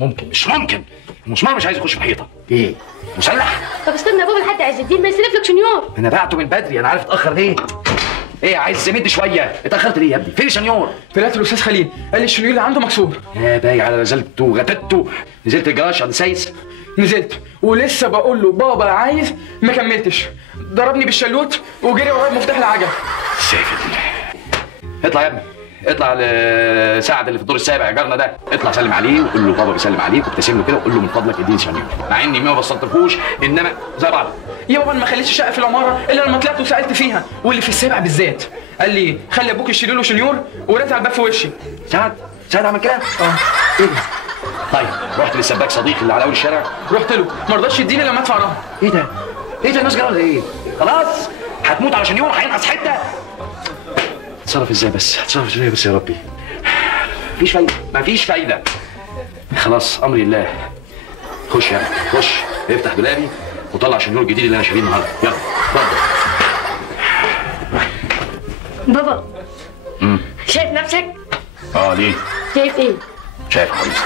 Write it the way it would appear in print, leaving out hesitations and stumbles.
مش ممكن المسمار مش عايز يخش في حيطه. ايه مسلح؟ طب استنى يا بابا لحد عز الدين ما يستلف لك شنيور. انا بعته من بدري، انا عارف اتاخر ليه. ايه عايز مد شويه، اتاخرت ليه يا ابني؟ فين الشنيور؟ طلعت الاستاذ خليل قال لي الشنيور اللي عنده مكسور. يا باي على نزلته وغتته. نزلت الجراج عند سايس؟ نزلت ولسه بقول له بابا عايز، ما كملتش ضربني بالشلوت وجري ورايا بمفتاح العجل. سافر. اطلع يا ابني، اطلع لسعد اللي في الدور السابع جارنا ده، اطلع سلم عليه وقول له بابا بيسلم عليك وابتسم له كده وقول له من فضلك اديني شنيور، مع اني ما بسطتهوش انما زي بعض. يا بابا انا ما خليتش شقه في العماره الا لما طلعت وسالت فيها، واللي في السابع بالذات قال لي خلي ابوك يشيل له شنيور ورات على الباب في وشي. سعد عمل كده؟ ايه ده؟ طيب رحت للسباك صديقي اللي على اول الشارع؟ رحت له ما رضاش يديني لما ادفع رهن. ايه ده؟ ايه ده الناس جرى ايه؟ خلاص هتموت على شنيور هينقص حته. اتصرف ازاي بس يا ربي؟ مفيش فايده. خلاص امري الله. خش يا ابني خش افتح دولابي وطلع شنيور الجديد اللي انا شاريه النهارده. يلا اتفضل. بابا شايف نفسك؟ ليه؟ شايف ايه؟ شايف كويس.